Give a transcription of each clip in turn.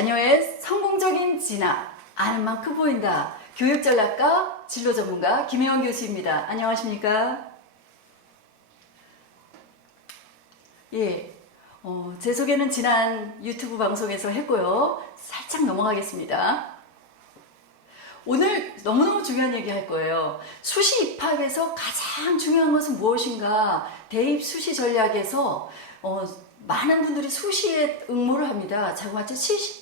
자녀의 성공적인 진학, 아는 만큼 보인다. 교육전략가, 진로전문가 김혜원 교수입니다. 안녕하십니까? 예, 제 소개는 지난 유튜브 방송에서 했고요. 살짝 넘어가겠습니다. 오늘 너무너무 중요한 얘기 할 거예요. 수시 입학에서 가장 중요한 것은 무엇인가? 대입 수시 전략에서 많은 분들이 수시에 응모를 합니다. 자그마치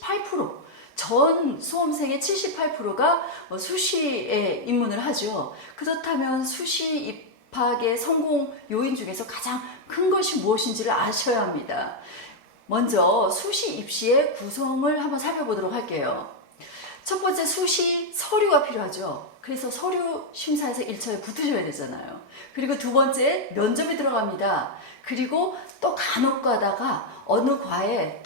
78%, 전 수험생의 78%가 수시에 입문을 하죠. 그렇다면 수시 입학의 성공 요인 중에서 가장 큰 것이 무엇인지를 아셔야 합니다. 먼저 수시 입시의 구성을 한번 살펴보도록 할게요. 첫 번째, 수시 서류가 필요하죠. 그래서 서류 심사에서 1차에 붙으셔야 되잖아요. 그리고 두 번째, 면접이 들어갑니다. 그리고 또 간혹 가다가 어느 과에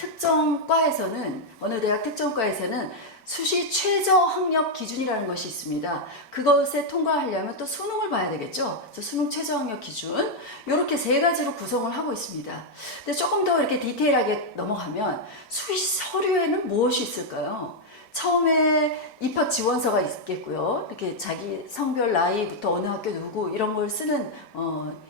어느 대학 특정과에서는 수시 최저 학력 기준이라는 것이 있습니다. 그것에 통과하려면 또 수능을 봐야 되겠죠. 그래서 수능 최저 학력 기준, 이렇게 세 가지로 구성을 하고 있습니다. 근데 조금 더 이렇게 디테일하게 넘어가면 수시 서류에는 무엇이 있을까요? 처음에 입학 지원서가 있겠고요. 이렇게 자기 성별, 나이부터 어느 학교 누구 이런 걸 쓰는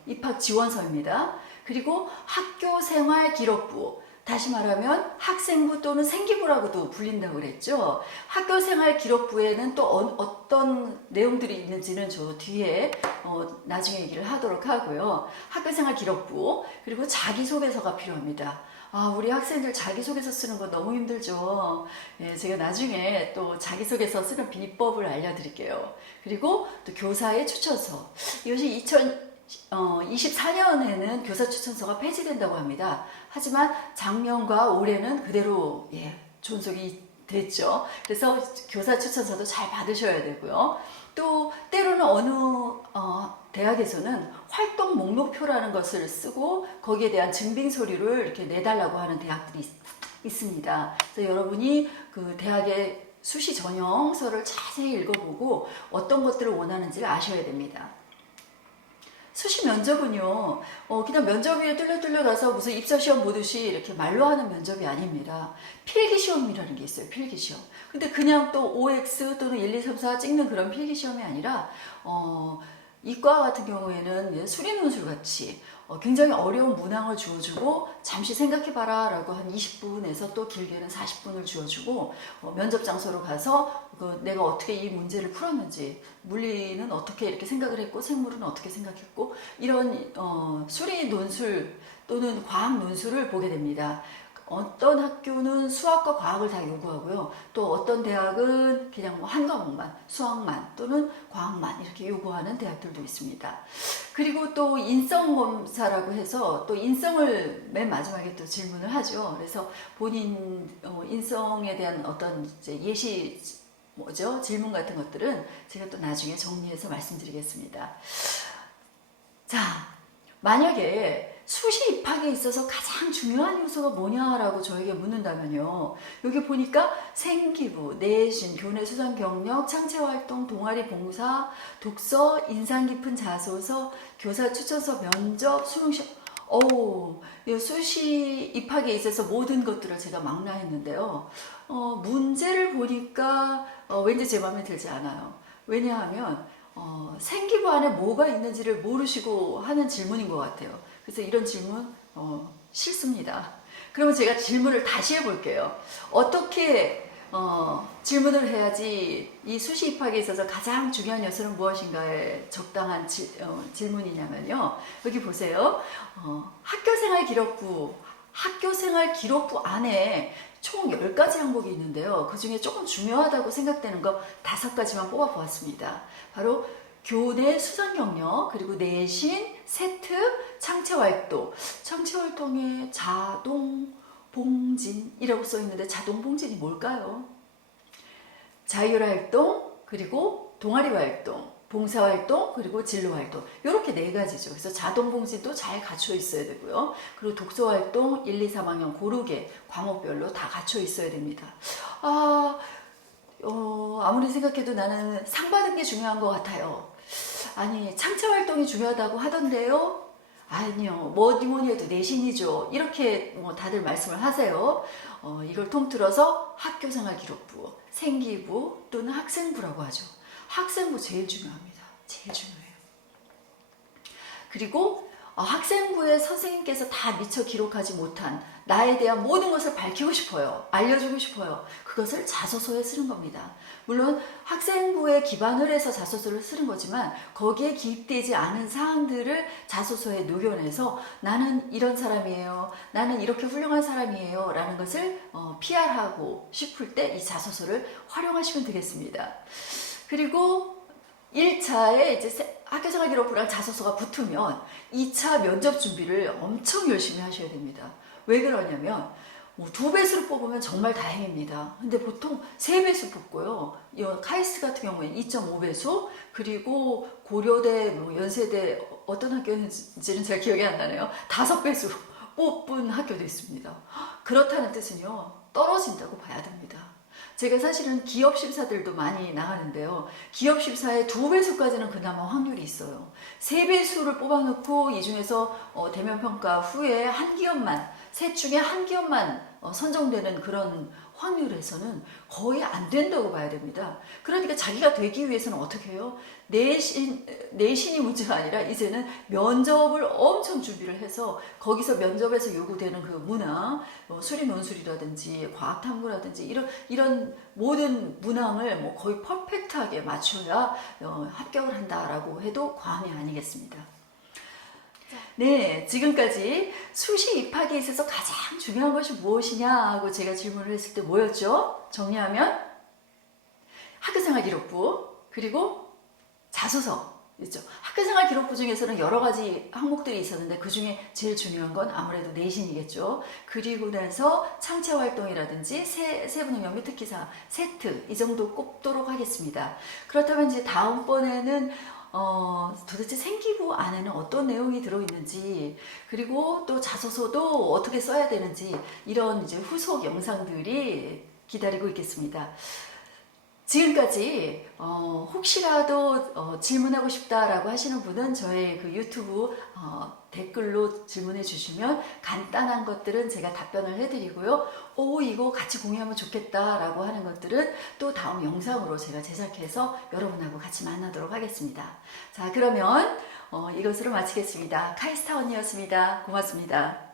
입학 지원서입니다. 그리고 학교 생활 기록부, 다시 말하면 학생부 또는 생기부라고도 불린다고 그랬죠. 학교 생활 기록부에는 또 어떤 내용들이 있는지는 저 뒤에 나중에 얘기를 하도록 하고요. 학교 생활 기록부, 그리고 자기소개서가 필요합니다. 우리 학생들 자기소개서 쓰는 거 너무 힘들죠. 예, 제가 나중에 또 자기소개서 쓰는 비법을 알려드릴게요. 그리고 또 교사의 추천서. 이것이 2024년에는 교사 추천서가 폐지된다고 합니다. 하지만 작년과 올해는 그대로 존속이 됐죠. 그래서 교사 추천서도 잘 받으셔야 되고요. 또 때로는 어느 대학에서는 활동 목록표라는 것을 쓰고 거기에 대한 증빙 서류를 이렇게 내달라고 하는 대학들이 있습니다. 그래서 여러분이 그 대학의 수시 전형서를 자세히 읽어보고 어떤 것들을 원하는지를 아셔야 됩니다. 수시 면접은요, 그냥 면접위에 뚫려 가서 무슨 입사시험 보듯이 이렇게 말로 하는 면접이 아닙니다. 필기시험이라는 게 있어요, 필기시험. 근데 그냥 또 OX 또는 1, 2, 3, 4 찍는 그런 필기시험이 아니라, 이과 같은 경우에는 수리논술 같이 굉장히 어려운 문항을 주어주고 잠시 생각해봐라 라고 한 20분에서 또 길게는 40분을 주어주고 면접 장소로 가서 내가 어떻게 이 문제를 풀었는지, 물리는 어떻게 이렇게 생각을 했고 생물은 어떻게 생각했고, 이런 수리 논술 또는 과학 논술을 보게 됩니다. 어떤 학교는 수학과 과학을 다 요구하고요. 또 어떤 대학은 그냥 한 과목만, 수학만 또는 과학만 이렇게 요구하는 대학들도 있습니다. 그리고 또 인성검사라고 해서 또 인성을 맨 마지막에 또 질문을 하죠. 그래서 본인 인성에 대한 어떤 이제 질문 같은 것들은 제가 또 나중에 정리해서 말씀드리겠습니다. 자, 만약에 수시 입학에 있어서 가장 중요한 요소가 뭐냐라고 저에게 묻는다면요. 여기 보니까 생기부, 내신, 교내 수상 경력, 창체활동, 동아리 봉사, 독서, 인상 깊은 자소서, 교사 추천서, 면접, 수능시험. 수시 입학에 있어서 모든 것들을 제가 망라했는데요. 문제를 보니까 왠지 제 마음에 들지 않아요. 왜냐하면 생기부 안에 뭐가 있는지를 모르시고 하는 질문인 것 같아요. 그래서 이런 질문 싫습니다. 그러면 제가 질문을 다시 해볼게요. 어떻게 질문을 해야지 이 수시 입학에 있어서 가장 중요한 요소는 무엇인가에 적당한 질문이냐면요. 여기 보세요. 학교생활 기록부 안에 총 10가지 항목이 있는데요. 그 중에 조금 중요하다고 생각되는 거 5가지만 뽑아보았습니다. 바로 교내 수상 경력, 그리고 내신, 세트, 창체활동에 자동봉진이라고 써있는데 자동봉진이 뭘까요? 자율활동, 그리고 동아리활동, 봉사활동, 그리고 진로활동, 이렇게 4가지죠. 그래서 자동봉진도 잘 갖춰 있어야 되고요. 그리고 독서활동 1, 2, 3학년 고르게 과목별로 다 갖춰 있어야 됩니다. 아무리 생각해도 나는 상 받은 게 중요한 것 같아요. 아니, 창체활동이 중요하다고 하던데요. 아니요, 뭐니 해도 내신이죠. 이렇게 뭐 다들 말씀을 하세요. 이걸 통틀어서 학교생활 기록부, 생기부 또는 학생부라고 하죠. 학생부 제일 중요합니다. 제일 중요해요. 그리고 학생부에 선생님께서 다 미처 기록하지 못한 나에 대한 모든 것을 밝히고 싶어요. 알려주고 싶어요. 그것을 자소서에 쓰는 겁니다. 물론 학생부에 기반을 해서 자소서를 쓰는 거지만 거기에 기입되지 않은 사항들을 자소서에 녹여내서 나는 이런 사람이에요. 나는 이렇게 훌륭한 사람이에요. 라는 것을 PR하고 싶을 때 이 자소서를 활용하시면 되겠습니다. 그리고 1차에 이제 학교생활 기록부랑 자소서가 붙으면 2차 면접 준비를 엄청 열심히 하셔야 됩니다. 왜 그러냐면 2배수로 뽑으면 정말 다행입니다. 근데 보통 3배수 뽑고요. 카이스트 같은 경우에는 2.5배수, 그리고 고려대, 연세대 어떤 학교인지는 제가 기억이 안 나네요. 5배수 뽑은 학교도 있습니다. 그렇다는 뜻은요, 떨어진다고 봐야 됩니다. 제가 사실은 기업 심사들도 많이 나가는데요. 기업 심사에 2배수까지는 그나마 확률이 있어요. 3배수를 뽑아놓고 이 중에서 대면 평가 후에 한 기업만, 셋 중에 한 기업만 선정되는 그런 확률에서는 거의 안 된다고 봐야 됩니다. 그러니까 자기가 되기 위해서는 어떻게 해요? 내신이 문제가 아니라 이제는 면접을 엄청 준비를 해서 거기서 면접에서 요구되는 그 문항, 수리 논술이라든지 과학탐구라든지 이런 모든 문항을 뭐 거의 퍼펙트하게 맞춰야 합격을 한다라고 해도 과언이 아니겠습니다. 네, 지금까지 수시 입학에 있어서 가장 중요한 것이 무엇이냐 하고 제가 질문을 했을 때 뭐였죠? 정리하면 학교생활 기록부, 그리고 자소서 있죠. 학교생활 기록부 중에서는 여러 가지 항목들이 있었는데 그 중에 제일 중요한 건 아무래도 내신이겠죠. 그리고 나서 창체활동이라든지 세부능력 및 특기사, 세트 이 정도 꼽도록 하겠습니다. 그렇다면 이제 다음번에는 도대체 생기부 안에는 어떤 내용이 들어있는지, 그리고 또 자소서도 어떻게 써야 되는지, 이런 이제 후속 영상들이 기다리고 있겠습니다. 지금까지 혹시라도 질문하고 싶다라고 하시는 분은 저의 그 유튜브 댓글로 질문해 주시면 간단한 것들은 제가 답변을 해드리고요. 이거 같이 공유하면 좋겠다라고 하는 것들은 또 다음 영상으로 제가 제작해서 여러분하고 같이 만나도록 하겠습니다. 자, 그러면 이것으로 마치겠습니다. 카이스타 언니였습니다. 고맙습니다.